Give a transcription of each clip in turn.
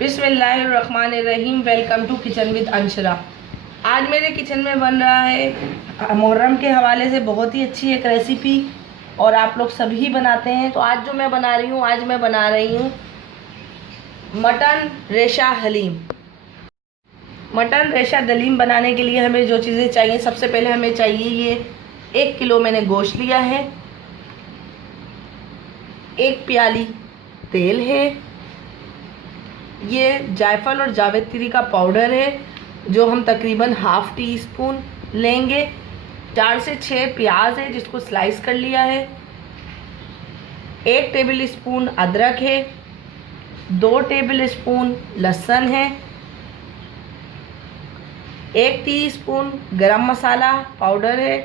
बिस्मिल्लाहिर्रहमानिर्रहीम। Welcome to kitchen with Anshara. आज मेरे किचन में बन रहा है मुहर्रम के हवाले से बहुत ही अच्छी एक रेसिपी, और आप लोग सभी बनाते हैं। तो आज जो मैं बना रही हूँ, आज मैं बना रही हूँ मटन रेशा हलीम। मटन रेशा दलीम बनाने के लिए हमें जो चीज़ें चाहिए, सबसे पहले हमें चाहिए ये 1 किलो मैंने गोश्त लिया है, 1 प्याली तेल है, ये जायफल और जावित्री का पाउडर है जो हम तकरीबन ½ टीस्पून लेंगे, 4 से 6 प्याज है जिसको स्लाइस कर लिया है, 1 टेबल स्पून अदरक है, 2 टेबल स्पून लहसुन है, 1 टीस्पून गरम मसाला पाउडर है,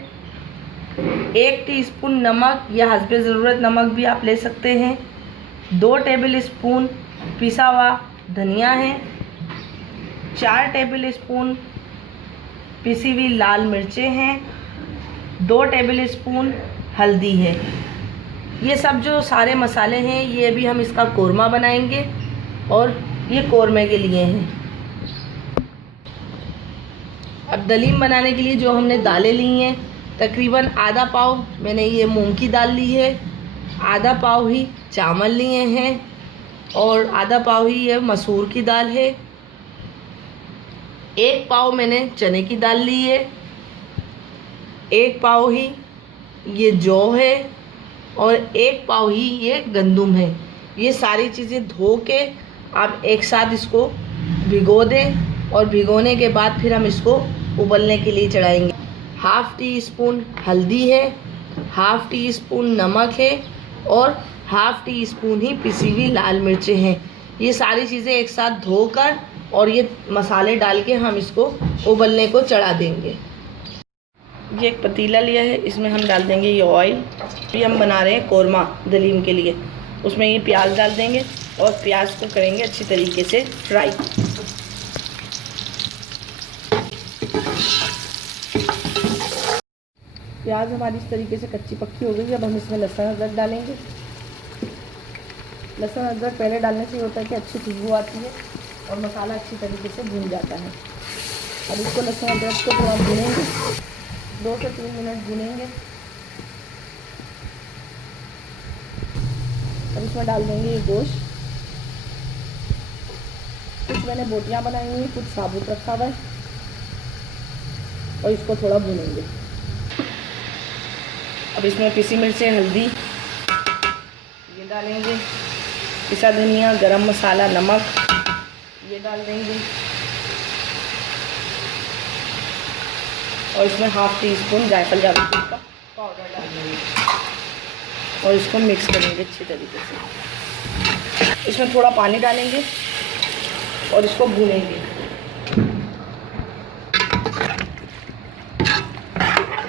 1 टीस्पून नमक या हस्बे ज़रूरत नमक भी आप ले सकते हैं, 2 टेबल स्पून पिसा हुआ धनिया है, 4 टेबल स्पून पिसी हुई लाल मिर्चें हैं, 2 टेबल स्पून हल्दी है। ये सब जो सारे मसाले हैं ये भी हम इसका कोरमा बनाएंगे और ये कोरमे के लिए हैं। अब दलीम बनाने के लिए जो हमने दालें ली हैं, तकरीबन आधा पाव मैंने ये मूंग की दाल ली है, आधा पाव ही चावल लिए हैं और आधा पाव ही ये मसूर की दाल है, 1 पाव मैंने चने की दाल ली है, 1 पाव ही ये जौ है और 1 पाव ही ये गंदम है। ये सारी चीज़ें धो के आप एक साथ इसको भिगो दें और भिगोने के बाद फिर हम इसको उबलने के लिए चढ़ाएंगे। ½ टीस्पून हल्दी है, ½ टीस्पून नमक है और ½ टीस्पून ही पिसी हुई लाल मिर्चें हैं। ये सारी चीज़ें एक साथ धोकर और ये मसाले डाल के हम इसको उबलने को चढ़ा देंगे। ये एक पतीला लिया है, इसमें हम डाल देंगे ये ऑयल। ये हम बना रहे हैं कोरमा दलीम के लिए। उसमें ये प्याज डाल देंगे और प्याज को करेंगे अच्छी तरीके से फ्राई। प्याज हमारी इस तरीके से कच्ची पक्की हो गई है। अब हम इसमें लहसुन अदरक डालेंगे। लहसुन अदरक पहले डालने से होता है कि अच्छी खुशबू आती है और मसाला अच्छी तरीके से भून जाता है। अब इसको लहसुन अदरक को थोड़ा भूनेंगे, 2 से 3 मिनट भूनेंगे। अब इसमें डाल देंगे ये गोश्त। कुछ मैंने बोटियाँ बनाई हुई, कुछ साबुत रखा हुआ है और इसको थोड़ा भूनेंगे। अब इसमें पिसी मिर्चें, हल्दी ये डालेंगे, पिसा धनिया, गरम मसाला, नमक ये डाल देंगे और इसमें ½ टीस्पून जायफल जावित्री का पाउडर डाल देंगे और इसको मिक्स करेंगे अच्छी तरीके से। इसमें थोड़ा पानी डालेंगे और इसको भूनेंगे।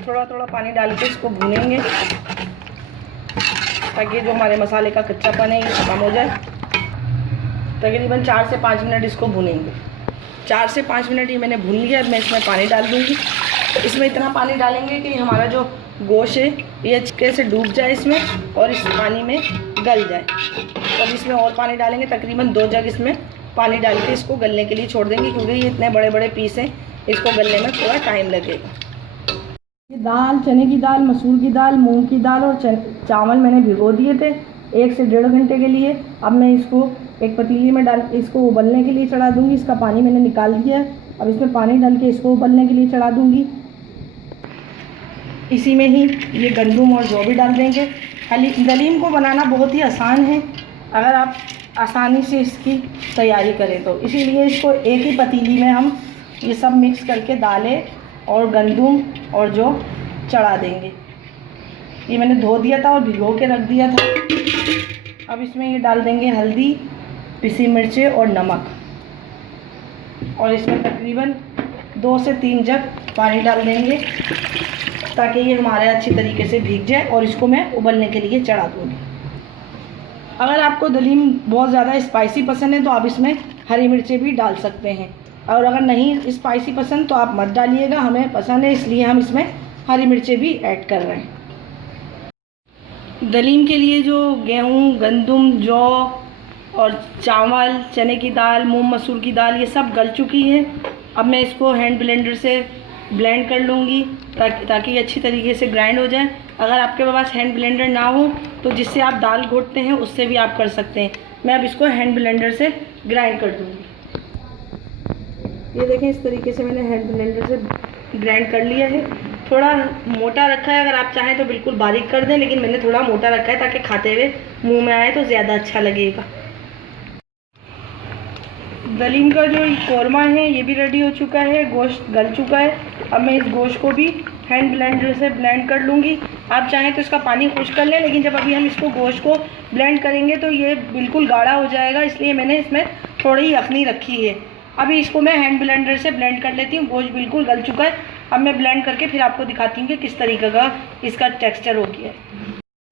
थोड़ा थोड़ा पानी डाल के इसको भूनेंगे ताकि जो हमारे मसाले का कच्चापन है ये खत्म हो जाए। तकरीबन 4 से 5 मिनट इसको भूनेंगे। 4 से 5 मिनट ये मैंने भून लिया। अब मैं इसमें पानी डाल दूँगी। इसमें इतना पानी डालेंगे कि हमारा जो गोश्त है ये अच्छे से डूब जाए इसमें और इस पानी में गल जाए। तब इसमें और पानी डालेंगे, तकरीबन 2 जग इसमें पानी डाल के इसको गलने के लिए छोड़ देंगे, क्योंकि ये इतने बड़े बड़े पीस हैं, इसको गलने में थोड़ा टाइम लगेगा। ये दाल, चने की दाल, मसूर की दाल, मूंग की दाल और चावल मैंने भिगो दिए थे 1 से 1.5 घंटे के लिए। अब मैं इसको एक पतीली में डाल इसको उबलने के लिए चढ़ा दूंगी। इसका पानी मैंने निकाल दिया है। अब इसमें पानी डाल के इसको उबलने के लिए चढ़ा दूंगी। इसी में ही ये गंदम और जौ भी डाल देंगे। दलीम को बनाना बहुत ही आसान है अगर आप आसानी से इसकी तैयारी करें तो, इसीलिए इसको एक ही पतीली में हम ये सब मिक्स करके दालें और गंदम और जो चढ़ा देंगे। ये मैंने धो दिया था और भिगो के रख दिया था। अब इसमें ये डाल देंगे हल्दी, पिसी मिर्चें और नमक, और इसमें तकरीबन 2 से 3 जग पानी डाल देंगे ताकि ये हमारे अच्छी तरीके से भीग जाए और इसको मैं उबलने के लिए चढ़ा दूँगी। अगर आपको दलीम बहुत ज़्यादा स्पाइसी पसंद है तो आप इसमें हरी मिर्चें भी डाल सकते हैं, और अगर नहीं स्पाइसी पसंद तो आप मत डालिएगा। हमें पसंद है इसलिए हम इसमें हरी मिर्चें भी ऐड कर रहे हैं। दलीम के लिए जो गेहूँ, गंदम, जौ और चावल, चने की दाल, मूंग मसूर की दाल ये सब गल चुकी है। अब मैं इसको हैंड ब्लेंडर से ब्लेंड कर लूँगी ताकि ये अच्छी तरीके से ग्राइंड हो जाए। अगर आपके पास हैंड ब्लेंडर ना हो तो जिससे आप दाल घोटते हैं उससे भी आप कर सकते हैं। मैं अब इसको हैंड ब्लेंडर से ग्राइंड कर दूँगी। ये देखें, इस तरीके से मैंने हैंड ब्लेंडर से ग्राइंड कर लिया है। थोड़ा मोटा रखा है, अगर आप चाहें तो बिल्कुल बारीक कर दें, लेकिन मैंने थोड़ा मोटा रखा है ताकि खाते हुए मुंह में आए तो ज़्यादा अच्छा लगेगा। दलीम का जो कौरमा है ये भी रेडी हो चुका है, गोश्त गल चुका है। अब मैं इस गोश्त को भी हैंड ब्लेंडर से ब्लेंड कर लूँगी। आप चाहें तो इसका पानी खुश्क कर लें, लेकिन जब अभी हम इसको गोश्त को ब्लेंड करेंगे तो ये बिल्कुल गाढ़ा हो जाएगा, इसलिए मैंने इसमें थोड़ी यखनी रखी है। अभी इसको मैं हैंड ब्लेंडर से ब्लेंड कर लेती हूँ। गोश्त बिल्कुल गल चुका है। अब मैं ब्लेंड करके फिर आपको दिखाती हूँ कि किस तरीके का इसका टेक्सचर हो गया है।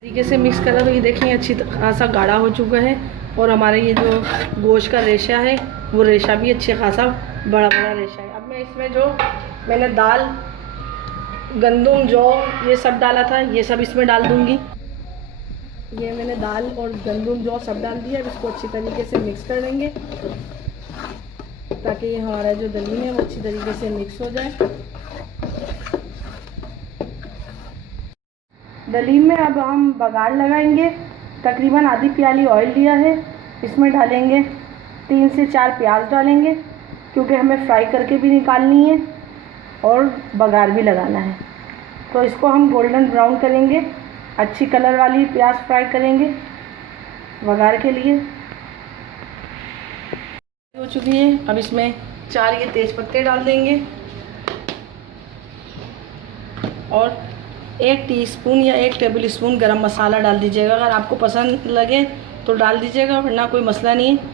तरीके से मिक्स करा तो ये देखें अच्छी खासा गाढ़ा हो चुका है, और हमारे ये जो गोश्त का रेशा है वो रेशा भी अच्छे खासा बड़ा बड़ा रेशा है। अब मैं इसमें जो मैंने दाल, गंदम, जौ ये सब डाला था ये सब इसमें डाल दूँगी। ये मैंने दाल और गंदम, जौ सब डाल दिया। अब इसको अच्छी तरीके से मिक्स कर लेंगे ताकि ये हमारा जो दलीम है वो अच्छी तरीके से मिक्स हो जाए। दलीम में अब हम बघार लगाएंगे। तकरीबन आधी प्याली ऑयल लिया है, इसमें डालेंगे 3 से 4 प्याज डालेंगे, क्योंकि हमें फ्राई करके भी निकालनी है और बघार भी लगाना है। तो इसको हम गोल्डन ब्राउन करेंगे, अच्छी कलर वाली प्याज फ्राई करेंगे बघार के लिए। हो चुकी है। अब इसमें 4 ये तेज पत्ते डाल देंगे और 1 टीस्पून या 1 टेबल स्पून गरम मसाला डाल दीजिएगा। अगर आपको पसंद लगे तो डाल दीजिएगा, वरना कोई मसला नहीं है।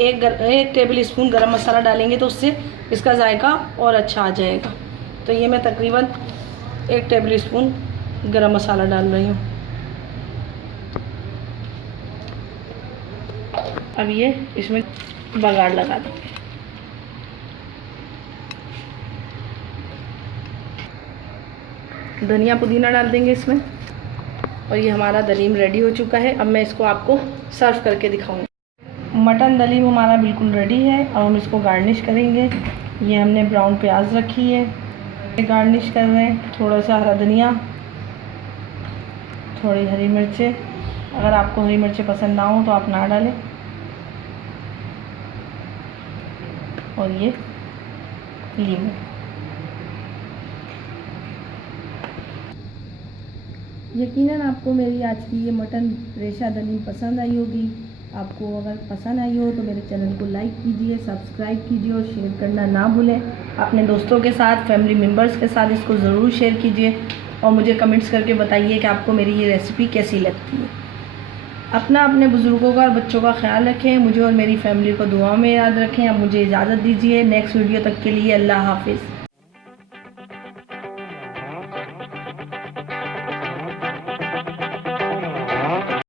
1 टेबल स्पून गरम मसाला डालेंगे तो उससे इसका जायका और अच्छा आ जाएगा। तो ये मैं तकरीबन 1 टेबल स्पून गरम मसाला डाल रही हूँ। अब ये इसमें बघार लगा देंगे। धनिया पुदीना डाल देंगे इसमें, और ये हमारा दलीम रेडी हो चुका है। अब मैं इसको आपको सर्व करके दिखाऊंगी। मटन दलीम हमारा बिल्कुल रेडी है। अब हम इसको गार्निश करेंगे। ये हमने ब्राउन प्याज रखी है, गार्निश कर रहे हैं। थोड़ा सा हरा धनिया, थोड़ी हरी मिर्चें। अगर आपको हरी मिर्चें पसंद ना हो तो आप ना डालें। और ये लीमू। यकीनन आपको मेरी आज की ये मटन रेशा दलीम पसंद आई होगी। आपको अगर पसंद आई हो तो मेरे चैनल को लाइक कीजिए, सब्सक्राइब कीजिए और शेयर करना ना भूलें। अपने दोस्तों के साथ, फैमिली मेम्बर्स के साथ इसको ज़रूर शेयर कीजिए और मुझे कमेंट्स करके बताइए कि आपको मेरी ये रेसिपी कैसी लगती है। अपने बुज़ुर्गों का और बच्चों का ख्याल रखें। मुझे और मेरी फैमिली को दुआ में याद रखें। अब मुझे इजाज़त दीजिए। नेक्स्ट वीडियो तक के लिए अल्लाह हाफिज़।